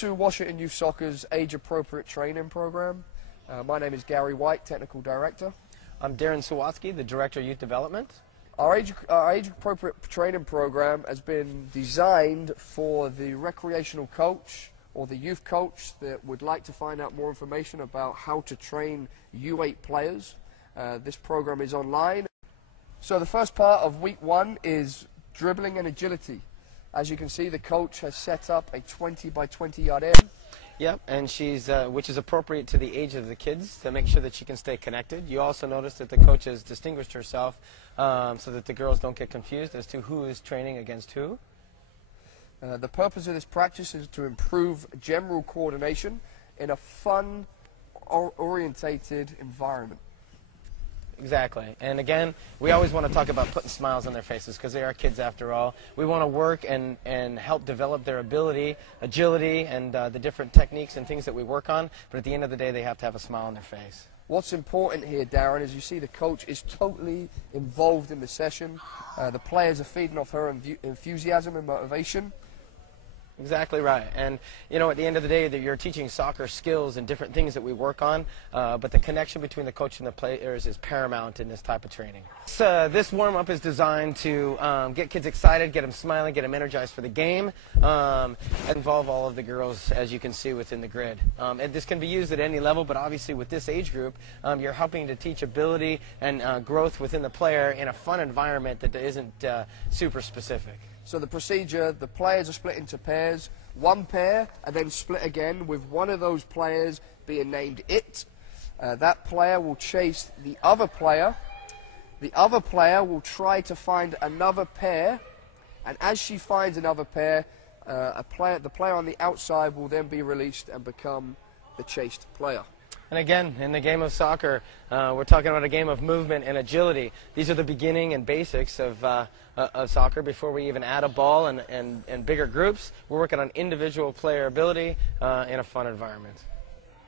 to Washington Youth Soccer's age-appropriate training program. My name is Gary White, Technical Director. I'm Darren Sawatsky, the Director of Youth Development. Our age-appropriate training program has been designed for the recreational coach or the youth coach that would like to find out more information about how to train U8 players. This program is online. So the first part of week 1 is dribbling and agility. As you can see, the coach has set up a 20 by 20 yard area. Yep, and she's, which is appropriate to the age of the kids to make sure that she can stay connected. You also notice that the coach has distinguished herself so that the girls don't get confused as to who is training against who. The purpose of this practice is to improve general coordination in a fun, orientated environment. Exactly. And again, we always want to talk about putting smiles on their faces because they are kids after all. We want to work and help develop their ability, agility, and the different techniques and things that we work on. But at the end of the day, they have to have a smile on their face. What's important here, Darren, is you see the coach is totally involved in the session. The players are feeding off her enthusiasm and motivation. Exactly right. And, you know, at the end of the day, you're teaching soccer skills and different things that we work on, but the connection between the coach and the players is paramount in this type of training. This warm-up is designed to get kids excited, get them smiling, get them energized for the game, involve all of the girls, as you can see within the grid. And this can be used at any level, but obviously with this age group, you're helping to teach ability and growth within the player in a fun environment that isn't super specific. So the procedure, the players are split into pairs, one pair, and then split again with one of those players being named it. That player will chase the other player. The other player will try to find another pair, and as she finds another pair, the player on the outside will then be released and become the chased player. And again, in the game of soccer, we're talking about a game of movement and agility. These are the beginning and basics of soccer before we even add a ball and bigger groups. We're working on individual player ability in a fun environment.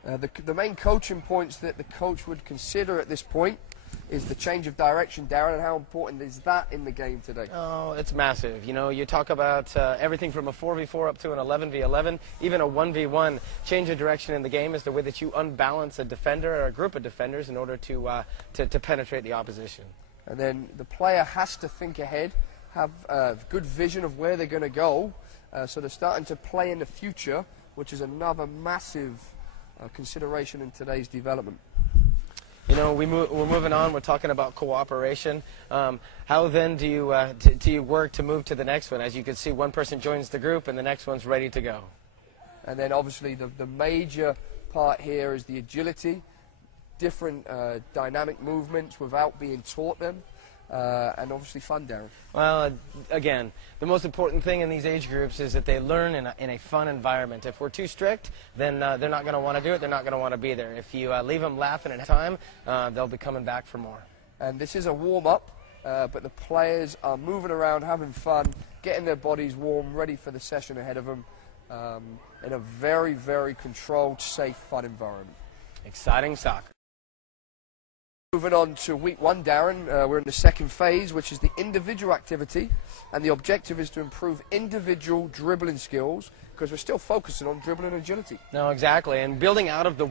The main coaching points that the coach would consider at this point is the change of direction, Darren, and how important is that in the game today? Oh, it's massive. You know, you talk about everything from a 4v4 up to an 11v11, even a 1v1. Change of direction in the game is the way that you unbalance a defender or a group of defenders in order to penetrate the opposition. And then the player has to think ahead, have good vision of where they're going to go, so they're starting to play in the future, which is another massive consideration in today's development. You know, we're moving on. We're talking about cooperation. How then do you work to move to the next one? As you can see, one person joins the group and the next one's ready to go. And then obviously the major part here is the agility, different dynamic movements without being taught them, and obviously fun, Darren. Well, again, the most important thing in these age groups is that they learn in a fun environment. If we're too strict, then they're not going to want to do it. They're not going to want to be there. If you leave them laughing at time, they'll be coming back for more. And this is a warm-up, but the players are moving around, having fun, getting their bodies warm, ready for the session ahead of them, in a very, very controlled, safe, fun environment. Exciting soccer. Moving on to week 1, Darren, we're in the second phase, which is the individual activity, and the objective is to improve individual dribbling skills because we're still focusing on dribbling agility. No, exactly, and building out of the